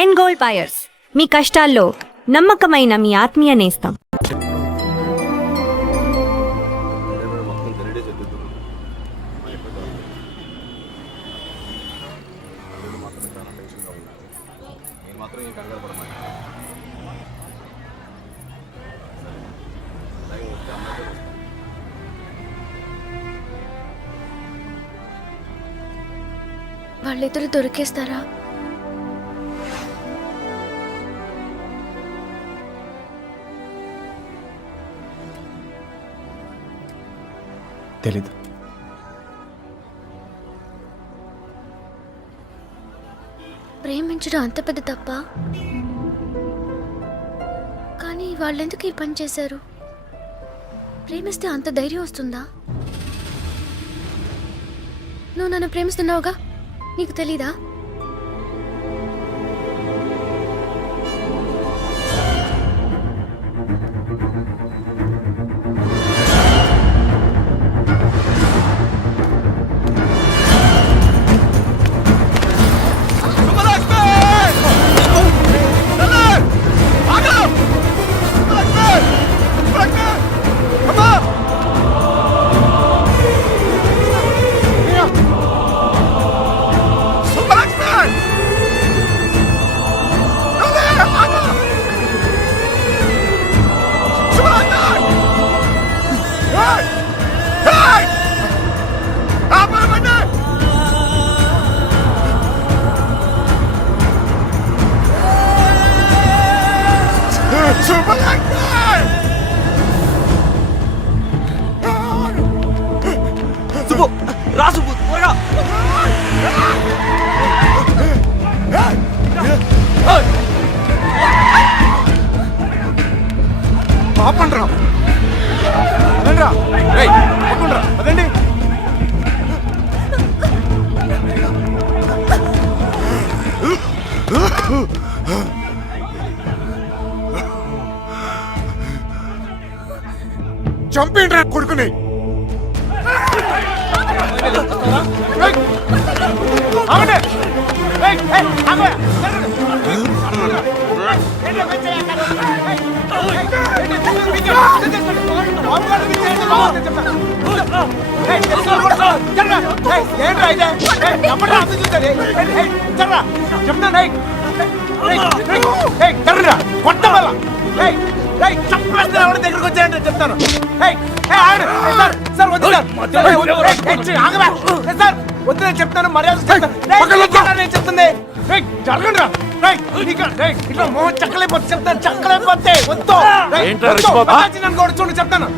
End gold buyers, మీ కష్టాల్లో నమ్మకమైన మీ ఆత్మీయ నేస్తం. వాళ్ళిద్దరు దొరికేస్తారా? తెలీదు. ప్రేమించడం అంత పెద్ద తప్ప? కానీ వాళ్ళెందుకు ఈ పని చేశారు? ప్రేమిస్తే అంత ధైర్యం వస్తుందా? నువ్వు నన్ను ప్రేమిస్తున్నావుగా, నీకు తెలీదా? చంపేంట్రా కొడుకుని. దగ్గరకు వచ్చాయంటే చెప్తాను. వద్దు చెప్తాను, మర్యాద చెప్తుంది. జరగండి ఇట్లా మోహన్ చక్కలేకపోతే చెప్తాను, చక్కలేకపోతే వద్దు నన్ను కూడా చూడండి చెప్తాను.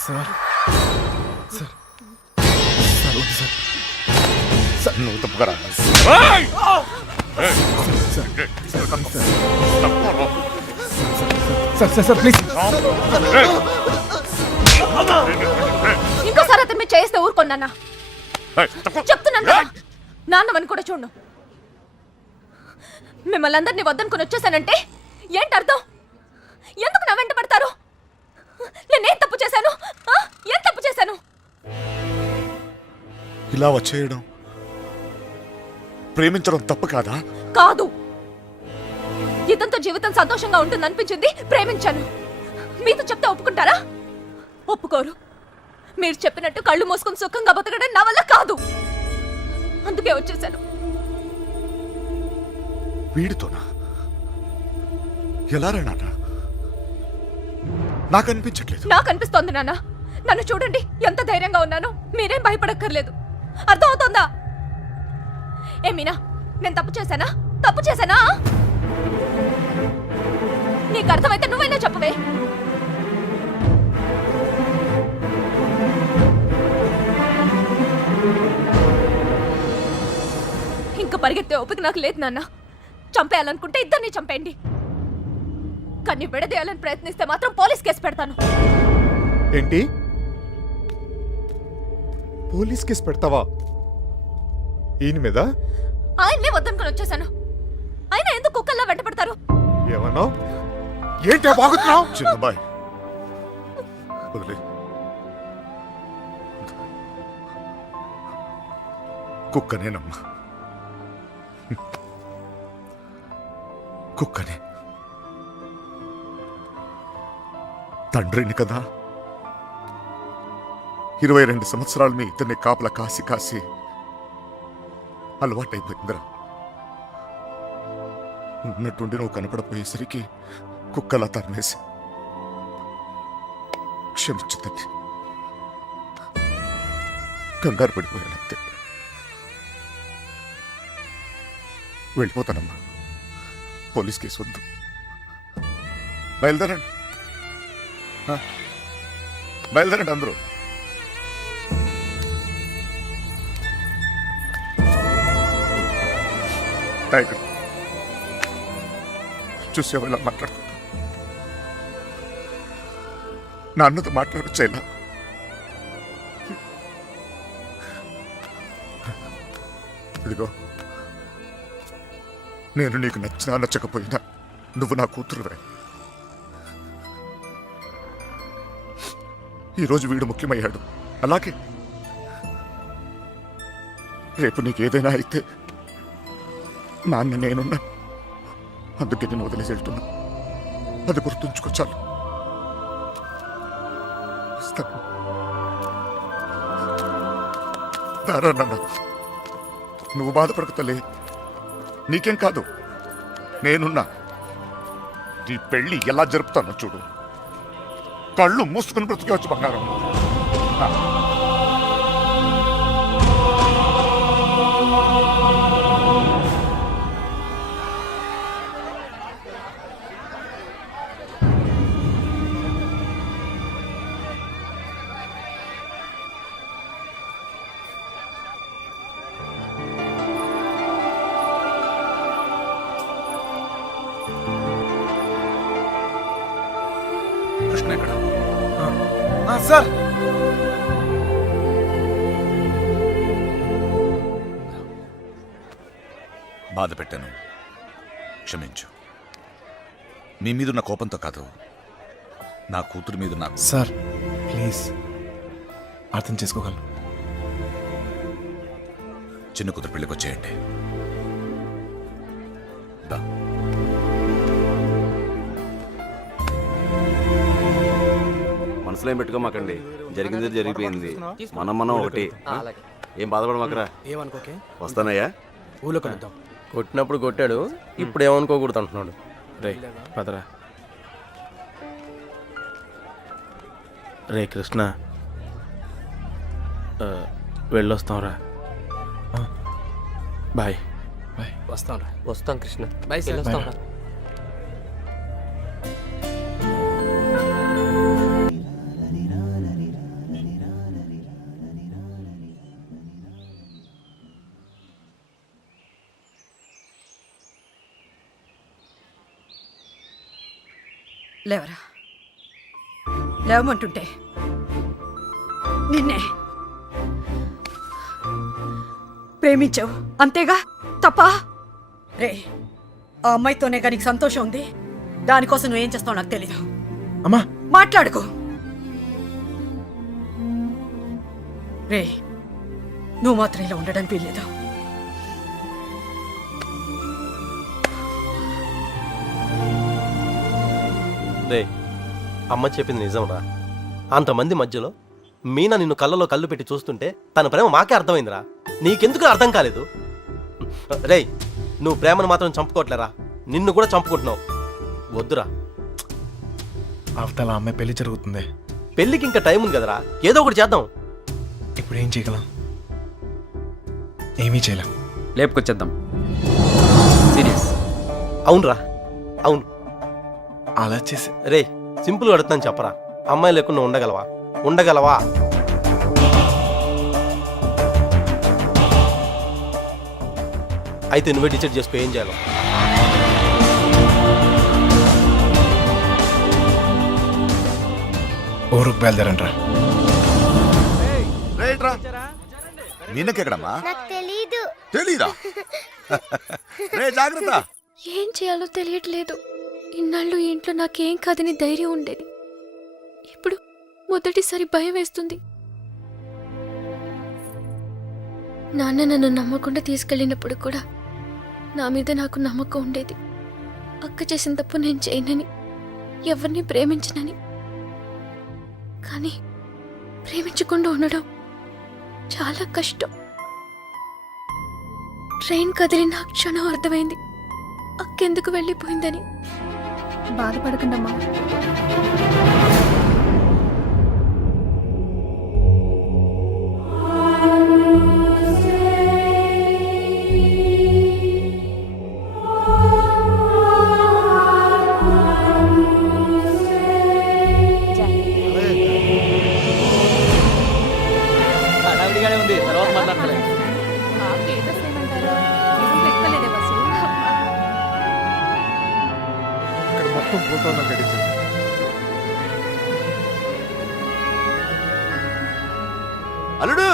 సార్ సార్ సార్ వద్దు సార్. సార్ నువ్వు తప్పుకరా. Sir sir sir please. ఇంకోసారి అతను మీరు చేస్తే ఊరుకోన్నా చెప్తున్నాను కదా. నాన్నవని కూడా చూడు. మిమ్మల్ని అందరినీ వద్దనుకుని వచ్చేసానంటే ఏంటి అర్థం? ఎందుకు నా వెంట పడతారు? నేనేం తప్పు చేశాను? ఏం తప్పు చేశాను? ఇలా వచ్చేయడం, ప్రేమించడం తప్పు కాదా? కాదు. ఇదంతా జీవితం సంతోషంగా ఉంటుంది అనిపించింది, ప్రేమించాను. మీతో చెప్తే ఒప్పుకుంటారా? ఒప్పుకోరు. మీరు చెప్పినట్టు కళ్ళు మూసుకుని సుఖంగా బతకడం నా వల్ల కాదు. అందుకే వచ్చేసాను. వీడితోనా? ఎలా రా నాన్న? నాకు అనిపించట్లేదు. నాకు అనిపిస్తోంది నాన్న. నన్ను చూడండి, ఎంత ధైర్యంగా ఉన్నాను. మీరేం భయపడక్కర్లేదు. అర్థం అవుతోందా? మీనా, నేను తప్పు చేశానా? తప్పు చేశానా? నీకు అర్థమైతే నువ్వైనా చెప్పవే. ఇంకా పరిగెత్తే ఓపిక నాకు లేదు నాన్న. చంపేయాలనుకుంటే ఇద్దరిని చంపేయండి. కానీ విడదీయాలని ప్రయత్నిస్తే మాత్రం పోలీస్ కేసు పెడతాను. ఏంటి? పోలీస్ కేసు పెడతావా? ఈయన మీద? ఆయన్నే వద్దనుకుని వచ్చేసాను. అయినా ఎందుకు కుక్కల్లా వెంట పడతారు? ఏమన్నావు? ఏంటి బాగుతున్నావు? చిన్నబాయ్, వదిలే. కుక్కనేనమ్మా, కుక్కనే. తండ్రిని కదా, 22 సంవత్సరాలు మీ ఇద్దరిని కాపలా కాసి కాసి అలవాటైపోయిందిరా. ఉన్నట్టుండి నువ్వు కనపడపోయేసరికి కుక్కలా తరిమేసి. క్షమించు తండ్రి, కంగారు పడిపోయానంతే. వెళ్ళిపోతానమ్మా, పోలీస్ కేసు వద్దు. బయలుదేరండి, బయలుదేరండి అందరూ. టైగర్ చూసేవాళ్ళ మాట్లాడుతున్నా. నాన్నతో మాట్లాడొచ్చేలా. ఇదిగో, నేను నీకు నచ్చినా నచ్చకపోయినా నువ్వు నా కూతురువే. ఈరోజు వీడు ముఖ్యమయ్యాడు, అలాగే రేపు నీకేదైనా అయితే నాన్న నేనున్నా. అందుకే నేను వదిలేసి వెళ్తున్నా. అది గుర్తుంచుకో చాలు. వస్తాను. దారా నాన్న, నువ్వు బాధపడకు తల్లి, నీకేం కాదు, నేనున్నా. నీ పెళ్ళి ఎలా జరుపుతానో చూడు. కళ్ళు మూసుకుని బ్రతికేవచ్చు బంగారం. కృష్ణ ఎక్కడ? సార్, బాధ పెట్టాను, క్షమించు. మీ మీదున్న కోపంతో కాదు, నా కూతురు మీద నాకు. సార్ ప్లీజ్ అర్థం చేసుకోగలను. చిన్న కూతురు పెళ్ళికి వచ్చేయండి. దా. మనసులో ఏం పెట్టుకోమాకండి, జరిగింది జరిగిపోయింది. మనం ఒకటి. ఏం బాధపడమాకరా. ఏమనుకోకే, వస్తానయ్యా. ఊళ్ళో కలుద్దాం. కొట్టినప్పుడు కొట్టాడు, ఇప్పుడు ఏమనుకోకూడదు అంటున్నాడు. రే పదరా. రే కృష్ణ, వెళ్ళొస్తాంరా. బాయ్. వస్తాంరా. వస్తాం కృష్ణ. Bye sir. వెళ్ళొస్తాంరా. లేవరా, లేవమంటుంటే నిన్నే ప్రేమించావు అంతేగా, తప్ప? రే, ఆ అమ్మాయితోనే కానీ సంతోషం ఉంది. దానికోసం నువ్వేం చేస్తావు నాకు తెలీదు. అమ్మా మాట్లాడుకో. రే, నువ్వు మాత్రం ఇలా ఉండడానికి వీల్లేదు. రే, అమ్మ చెప్పింది నిజంరా. అంతమంది మధ్యలో మీనా నిన్ను కళ్ళలో కళ్ళు పెట్టి చూస్తుంటే తన ప్రేమ మాకే అర్థమైందిరా. నీకెందుకు అర్థం కాలేదు? రే, నువ్వు ప్రేమను మాత్రం చంపుకోవట్లేరా, నిన్ను కూడా చంపుకుంటున్నావు. వద్దురా. అవతల అమ్మాయి పెళ్లి జరుగుతుంది. పెళ్ళికి ఇంకా టైం ఉంది కదరా, ఏదో ఒకటి చేద్దాం. ఇప్పుడు ఏం చేయగలం? ఏమీ చేయలేం. లేపుకొచ్చేద్దాం. సీరియస్. అవునరా, అవును. అలా చేసి రే, సింపుల్గా అడుగుతాను చెప్పరా, అమ్మాయి లేకుండా ఉండగలవా? ఉండగలవా? అయితే నువ్వే డిసైడ్ చేసుకో ఏం చేయాలో. ఊరుకు బయలుదేరంట్రా. నిన్నకెక్కడమ్మా? తెలీదు. తెలీదా? రే జాగ్రత్త. ఏం చేయాలో తెలియట్లేదు. ఇన్నాళ్ళు ఈ ఇంట్లో నాకేం కాదని ధైర్యం ఉండేది. ఇప్పుడు మొదటిసారి భయం వేస్తుంది. నాన్న నన్ను నమ్మకుండా తీసుకెళ్ళినప్పుడు కూడా నా మీద నాకు నమ్మకం ఉండేది. అక్క చేసిన తప్పు నేను చేయనని, ఎవరిని ప్రేమించనని. కానీ ప్రేమించకుండా ఉండడం చాలా కష్టం. ట్రైన్ కదిలిన క్షణం అర్థమైంది అక్కెందుకు వెళ్ళిపోయిందని. బాధపడకండమ్మా. హడావిడిగానే ఉంది, తర్వాత మాట్లాడలే. ఇక్కడ మొత్తం ఫోటోలో గడిచింది. అల్లుడు,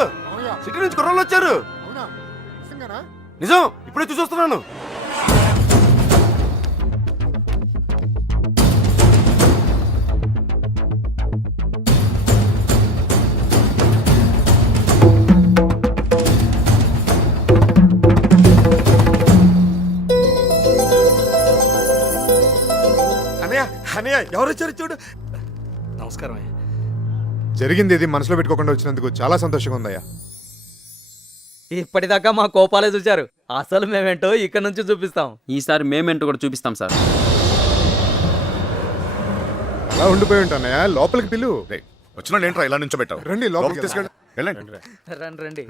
సిటీ నుంచి కుర్రోళ్ళు వచ్చారు. నిజం, ఇప్పుడే చూసొస్తున్నాను. అనయ్య అనయ్య ఎవరు వచ్చారు చూడు. నమస్కారం. జరిగింది ఇది మనసులో పెట్టుకోకుండా వచ్చినందుకు చాలా సంతోషంగా ఉందయ్యా. ఇప్పటిదాకా మా కోపాలే చూశారు, అసలు మేమేంటో ఇక్కడ నుంచి చూపిస్తాం. ఈసారి మేమేంటో కూడా చూపిస్తాం సార్. అలా ఉండిపోయి ఉంటానయ్యా, లోపలికి పిలు. వచ్చిన ఏంట్రా ఇలా నుంచో పెట్టావు? రండి లోపలికి తీసుకెళ్ళి వెళ్ళండి. రండి రండి.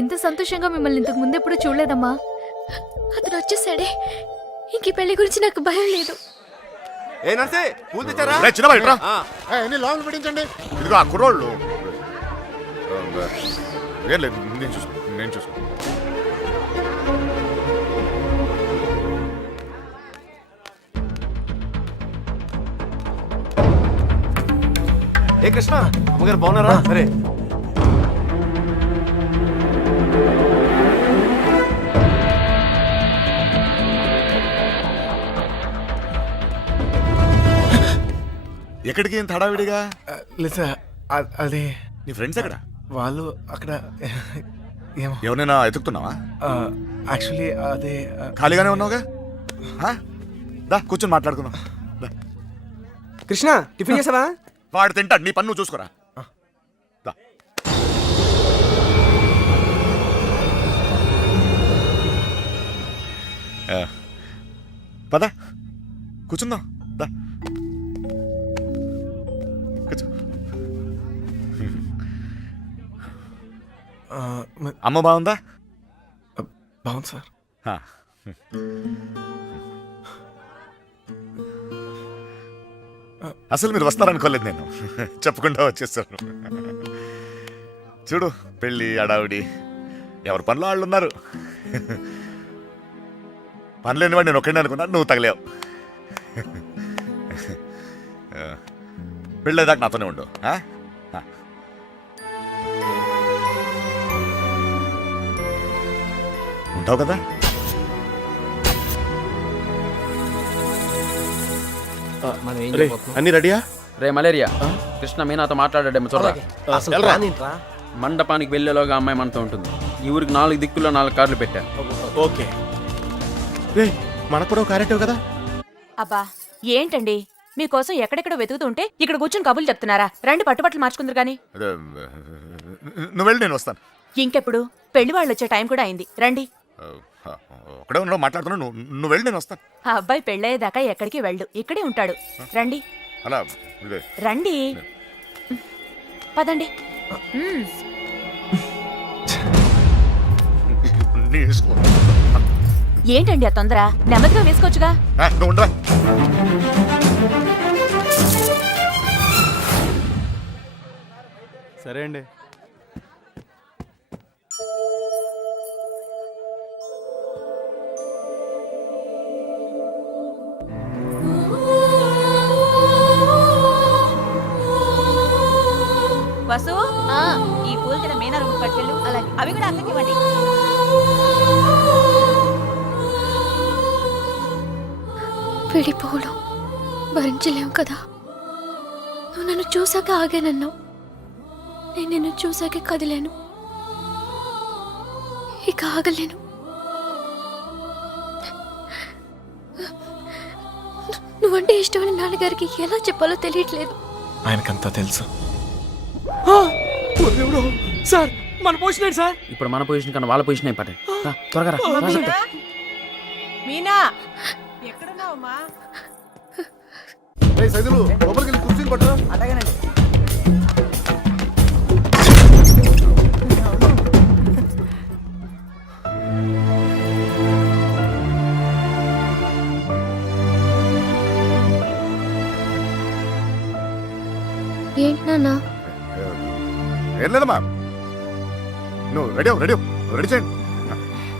ఎంత సంతోషంగా మిమ్మల్ని ఇంతకు ముందెప్పుడు చూడలేదమ్మా. అతను వచ్చేసాడే, ఇంక ఈ పెళ్లి గురించి నాకు భయం లేదు. ఏ నర్సే, పూలు తెచ్చారా? రేయ్, చిన్న బయట రా. అన్ని లోపల పెట్టించండి. ఇదిగో ఆ కుర్రోళ్ళు. ఏం లేదు, నేను చూసుకో. ఏ కృష్ణ, అమ్మగారు బాగున్నారా? సరే. ఎక్కడికి ఇంత హడావిడిగా? లేదు సార్, అదే నీ ఫ్రెండ్స్ ఎక్కడ? వాళ్ళు అక్కడ ఏమో. ఎవరైనా ఎతుకుతున్నావా? యాక్చువల్లీ అదే ఖాళీగానే ఉన్నావుగా, దా కూర్చొని మాట్లాడుకుందాం. దా. కృష్ణ, టిఫిన్ చేసావా? వాడు తింటాడు, నీ పన్ను నువ్వు చూసుకోరా. దా. పద కూర్చుందాం. దా కూర్చో. అమ్మ బాగుందా? బాగుంది సార్. హా. అసలు మీరు వస్తారనుకోలేదు నేను, చెప్పకుండా వచ్చేసారు. చూడు, పెళ్ళి అడావిడి, ఎవరి పనులు వాళ్ళు ఉన్నారు. పనులేని వాడు నేను ఒక్కడే అనుకున్నాను, నువ్వు తగలేవు. పెళ్ళేదాకా నాతోనే ఉండు. ఉంటావు కదా? అన్ని రెడీయా? రే మలేరియా, కృష్ణ మీనాతో మాట్లాడాడేమో చూడరా. అసలు ప్లాన్ ఏంట్రా? మండపానికి వెళ్ళేలోగా అమ్మాయి మనతో ఉంటుంది. ఈ ఊరికి 4 దిక్కుల్లో 4 కార్లు పెట్టా. ఓకే. రే, మనకు కూడా క్యారెక్టర్ కదా. అబ్బా ఏంటండి, మీకోసం ఎక్కడెక్కడ వెతుకుతుంటే ఇక్కడ కూర్చొని కబుర్లు చెప్తున్నారా? రండి, పట్టుబట్టలు మార్చుకుందరు గాని. నువ్వు వెళ్ళి నేను వస్తాను. ఇంకెప్పుడు? పెళ్లి వాళ్ళు వచ్చే టైం కూడా అయింది, రండి. ఒకడే ఉన్నావు, మాట్లాడుతున్నా. నువ్వు వెళ్ళి నేను వస్తాను. ఆ అబ్బాయి పెళ్ళయ్యేదాకా ఎక్కడికి వెళ్ళు, ఇక్కడే ఉంటాడు. రండి అలా ఇదే. రండి, పదండి. నీ ఇష్టం. ఏంటండి ఆ తొందర? నెమ్మదిగా వేసుకోవచ్చుగా. నువ్వు ఉండరా. సరే అండి. వసు, ఈ పూలు తిన మీనా రూమ్ పట్టుకెళ్ళు. అలాగే. అవి కూడా అక్కకి ఇవ్వండి. విడిపోవడం భరించలేవు కదా. నువ్వు నన్ను చూసాక ఆగానన్నావు, నేను నిన్ను చూసాకే కదిలేను. ఇక ఆగలేను. నువ్వంటే ఇష్టమని నాన్నగారికి ఎలా చెప్పాలో తెలియట్లేదు. ఆయనకంతా తెలుసు. సార్ మన పొజిషన్ ఏంటి సార్? ఇప్పుడు మన పొజిషన్ కన్నా వాళ్ళ పొజిషన్ అయిపోతాయి. త్వరగా రా, రా చెప్తా. మీనా ఎక్కడున్నావమ్మా? సైదులు లోపలికి వెళ్ళి కుర్చీలు పట్టరా. అలాగేనండి. ఏంటి నాన్న? ఏం లేదమ్మా, నువ్వు రెడీ రెడీ చేయండి.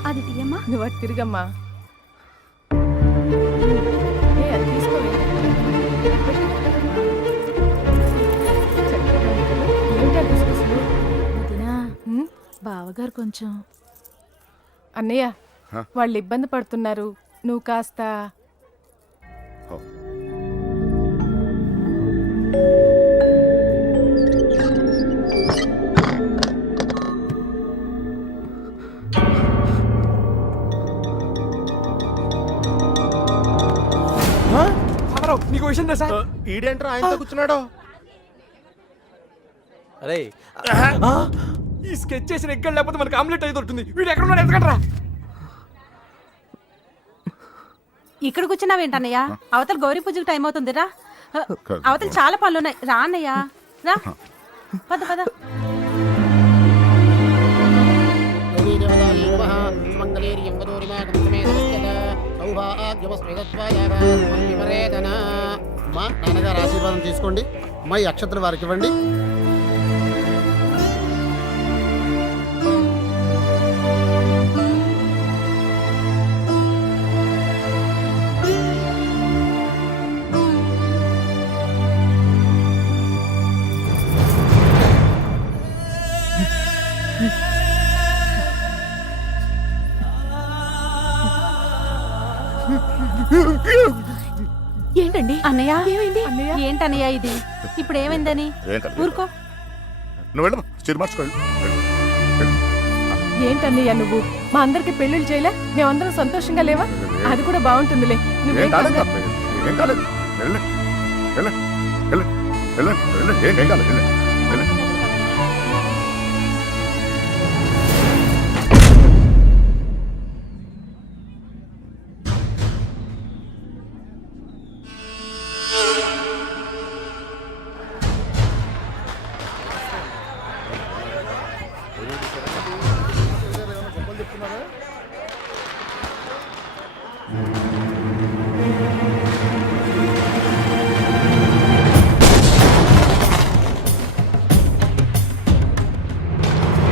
అది తీయమ్మా. నువ్వు అటు తిరిగమ్మా. బావగారు కొంచెం అన్నయ్య హ? వాళ్ళు ఇబ్బంది పడుతున్నారు, నువ్వు కాస్త ఓ. నీకు విషయం తెలుసా? ఈడేంట్రా ఆయనతో కూర్చున్నాడు? అరే ఈ స్కెచ్ చేసిన ఎక్కడ లేకపోతే మనకి ఆమ్లెట్ అయితే దొరుకుతుంది. వీడు ఎక్కడ ఉన్నాడు ఎందుకంటారా? ఇక్కడ కూర్చున్నావేంటన్నయ్య? అవతల గౌరీ పూజకి టైం అవుతుందిరా. అవతల చాలా పనులు ఉన్నాయి. రా అన్నయ్య, రా. పద పద. మా నాన్నగారు ఆశీర్వాదం తీసుకోండి. మా ఈ అక్షతలు వారికి ఇవ్వండి. ఏంటండి అన్నయ్య? ఏమైంది? ఏంటన్నయ్య ఇది? ఇప్పుడు ఏమైందని? ఏం కాదు. ఊరుకో. నువ్వు వెళ్ళమ్మా, చీర మార్చుకోండి. ఏంటన్నయ్య నువ్వు మా అందరికి పెళ్లిళ్ళు చేయలే? మేమందరం సంతోషంగా లేవా? అది కూడా బాగుంటుందిలే. ఏం కాలేదు, ఏం కాలేదు. వెళ్ళండి వెళ్ళండి వెళ్ళండి వెళ్ళండి వెళ్ళండి, ఏం కాలేదు. వెళ్ళండి వెళ్ళండి.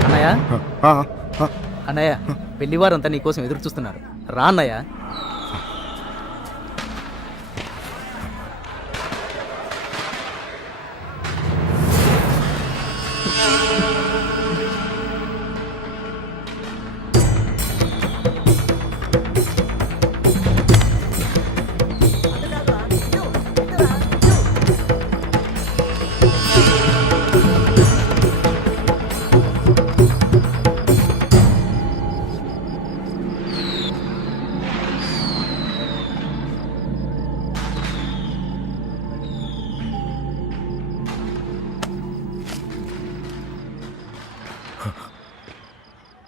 అన్నయ్య, ఆ, ఆ. అన్నయ్య, పెళ్లివారంతా నీకోసం ఎదురు చూస్తున్నారు. రా అన్నయ్య.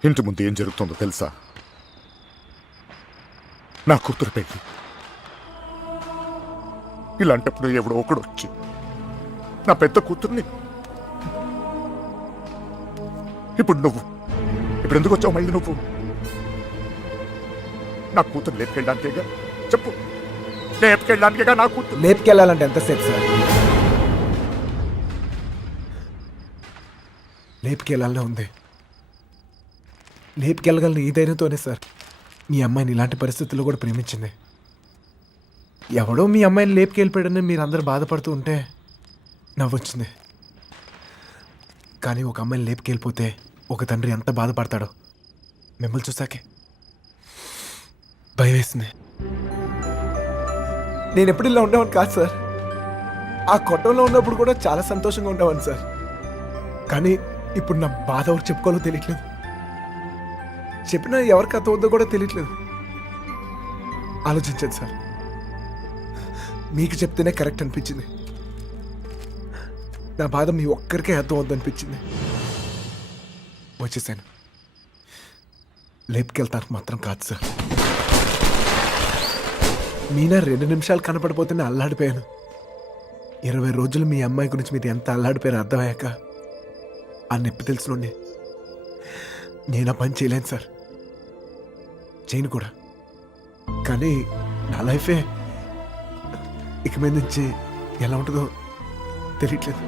ఇంటి ముందు ఏం జరుగుతుందో తెలుసా? నా కూతురు పెళ్ళి. ఇలాంటప్పుడు ఎవడో ఒకడు వచ్చి నా పెద్ద కూతుర్ని, ఇప్పుడు ఎందుకు వచ్చావు మళ్ళీ నువ్వు? నా కూతురు లేపుకెళ్ళడానికేగా? చెప్పు, లేపుకెళ్ళడానికేగా నా కూతురు? లేపుకెళ్ళాలంటే ఎంతసేపు సార్? లేపుకెళ్ళాలనే ఉంది. లేపుకెళ్ళగలను ఈ ధైర్యంతోనే సార్ మీ అమ్మాయిని ఇలాంటి పరిస్థితుల్లో కూడా ప్రేమించింది. ఎవడో మీ అమ్మాయిని లేపుకెళ్ళిపోయాడని మీరు అందరూ బాధపడుతూ ఉంటే నవ్వొచ్చింది. కానీ ఒక అమ్మాయిని లేపుకెళ్ళిపోతే ఒక తండ్రి ఎంత బాధపడతాడో మిమ్మల్ని చూసాకే భయం వేసింది. నేను ఎప్పుడు ఇలా ఉండేవాడిని కాదు సార్. ఆ కొట్టంలో ఉన్నప్పుడు కూడా చాలా సంతోషంగా ఉండేవాడిని సార్. కానీ ఇప్పుడు నా బాధ ఎవరు చెప్పుకోవాలో తెలియట్లేదు. చెప్పినా ఎవరికి అర్థమవుతుందో కూడా తెలియట్లేదు. ఆలోచించండి సార్. మీకు చెప్తేనే కరెక్ట్ అనిపించింది. నా బాధ మీ ఒక్కరికే అర్థం అవుద్దనిపించింది. వచ్చేసాను. లేపుకెళ్తాను మాత్రం కాదు సార్. మీనా 2 నిమిషాలు కనపడిపోతేనే అల్లాడిపోయాను. 20 రోజులు మీ అమ్మాయి గురించి మీరు ఎంత అల్లాడిపోయారో అర్థమయ్యాక ఆ నొప్పి తెలుసునండి. నేను ఆ పని చేయలేను సార్, చేయను కూడా. కానీ నా లైఫే ఇక మీద నుంచి ఎలా ఉంటుందో తెలియట్లేదు.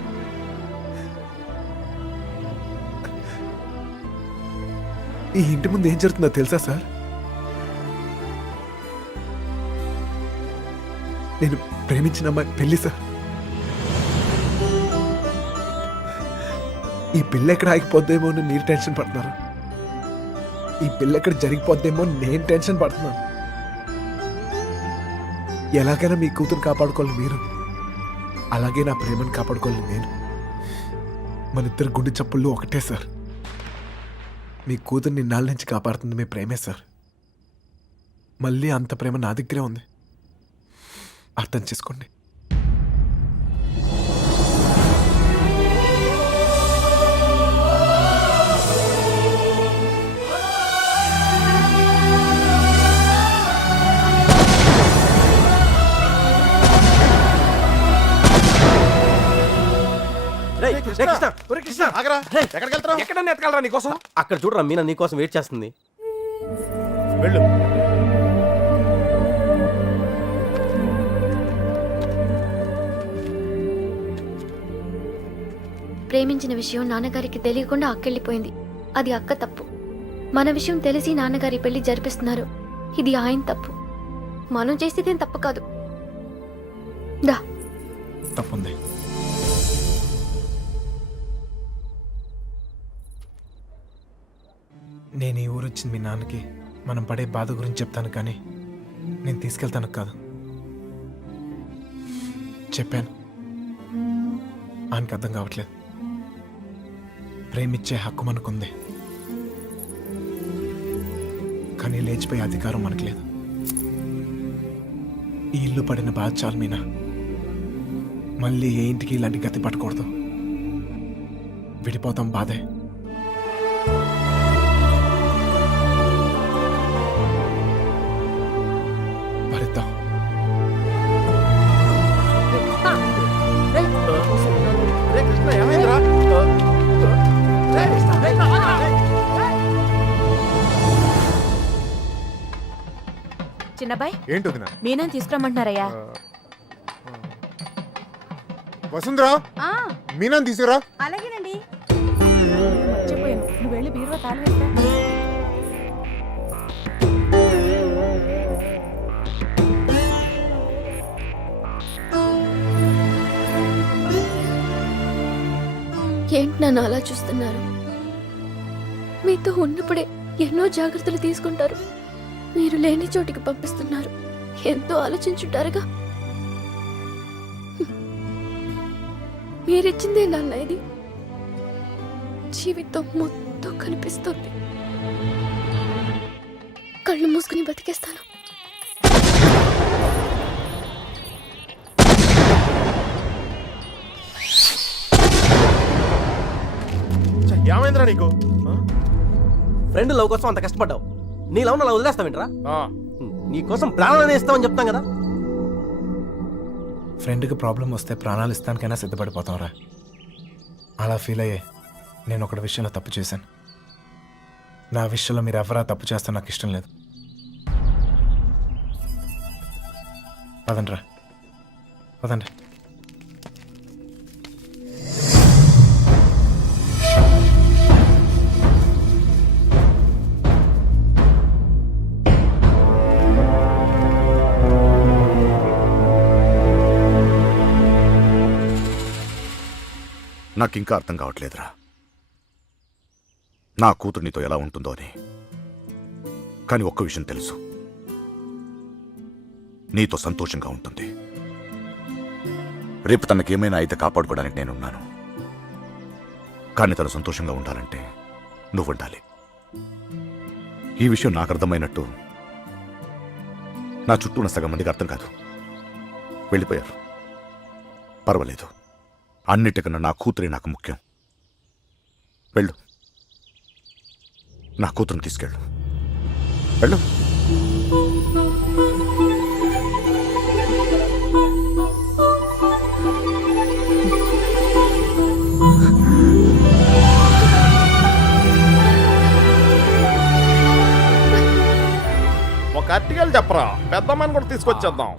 ఈ ఇంటి ముందు ఏం జరుగుతుందో తెలుసా సార్? నేను ప్రేమించిన అమ్మాయి పెళ్లి సార్. ఈ పిల్ల ఎక్కడ ఆగిపోద్దేమో అని మీరు టెన్షన్ పడుతున్నారు. ఈ పిల్ల ఎక్కడ జరిగిపోద్దేమో నేను టెన్షన్ పడుతున్నాను. ఎలాగైనా మీ కూతురు కాపాడుకోవాలి మీరు, అలాగే నా ప్రేమను కాపాడుకోవాలి నేను. మన ఇద్దరు గుండె చప్పుళ్ళు ఒకటే సార్. మీ కూతుర్ని ఇన్నాళ్ళ నుంచి కాపాడుతుంది మీ ప్రేమే సార్. మళ్ళీ అంత ప్రేమ నా దగ్గరే ఉంది. అర్థం చేసుకోండి. రేయ్, రేయ్ కృష్ణ, ఒరే కృష్ణ, ఆగరా, రేయ్, ఎక్కడికి వెళ్తావు? ఎక్కడన్నా ఎతకాలరా నీకోసం? అక్కడ చూడరా మీనా నీకోసం వెయిట్ చేస్తుంది. వెళ్ళు. ప్రేమించిన విషయం నాన్నగారికి తెలియకుండా అక్కెళ్ళిపోయింది. అది అక్క తప్పు. మన విషయం తెలిసి నాన్నగారి పెళ్లి జరిపిస్తున్నారు. ఇది ఆయన తప్పు. మనం చేసేదేం తప్పు కాదు. దా. తప్పుంది. నేను ఈ ఊరు వచ్చింది మీ నాన్నకి మనం పడే బాధ గురించి చెప్తాను, కానీ నేను తీసుకెళ్తాను కాదు. చెప్పాను, ఆయనకు అర్థం కావట్లేదు. ప్రేమిచ్చే హక్కు మనకుంది, కానీ లేచిపోయే అధికారం మనకు లేదు. ఈ ఇల్లు పడిన బాధ చాలు మీనా. మళ్ళీ ఏ ఇంటికి ఇలాంటి గతి పట్టకూడదు. విడిపోతాం, బాధే. భరిద్దాం. రే కృష్ణ ఏమైందిరా? చిన్నబాయ్, ఏంటి వదినా? మీనా తీసుకురమ్మంటున్నారయ్యా. వసుంధరా, మీనాని తీసుకురా. అలాగేనండి. మర్చిపోయాను, నువ్వు వెళ్ళి బీరువా తాళం వేస్తా. ఏంటి నన్ను అలా చూస్తున్నారు? మీతో ఉన్నప్పుడే ఎన్నో జాగ్రత్తలు తీసుకుంటారు. మీరు లేని చోటికి పంపిస్తున్నారు. ఎంతో ఆలోచించుంటారుగా. మీరిచ్చిందే నాన్న ఇది. జీవితం మొత్తం కనిపిస్తుంది. కళ్ళు మూసుకుని బతికేస్తాను. ఏమైందిరా నీకు? ఫ్రెండ్ లవ్ కోసం అంత కష్టపడ్డావు. నీ లవ్ అలా వదిలేస్తావేంట్రా? నీ కోసం ప్రాణాలను ఇస్తామని చెప్తాం కదా. ఫ్రెండ్కి ప్రాబ్లం వస్తే ప్రాణాలు ఇస్తానికైనా సిద్ధపడిపోతాం రా. అలా ఫీల్ అయ్యే నేను ఒకటి విషయంలో తప్పు చేశాను. నా విషయంలో మీరు ఎవరా తప్పు చేస్తా నాకు ఇష్టం లేదు. పదండి రా, పదండి. నాకు ఇంకా అర్థం కావట్లేదురా. నా కూతురు నీతో ఎలా ఉంటుందో అని. కానీ ఒక్క విషయం తెలుసు, నీతో సంతోషంగా ఉంటుంది. రేపు తనకేమైనా అయితే కాపాడుకోవడానికి నేనున్నాను. కానీ తను సంతోషంగా ఉండాలంటే నువ్వు ఉండాలి. ఈ విషయం నాకు అర్థమైనట్టు నా చుట్టూ ఉన్న సగం మందికి అర్థం కాదు. వెళ్ళిపోయారు. పర్వాలేదు, అన్నిటికన్నా నా కూతురే నాకు ముఖ్యం. వెళ్ళు, నా కూతురుని తీసుకెళ్ళు. వెళ్ళు. ఒక అట్టికలు చెప్పరా, పెద్దమ్మని కూడా తీసుకొచ్చేద్దాం.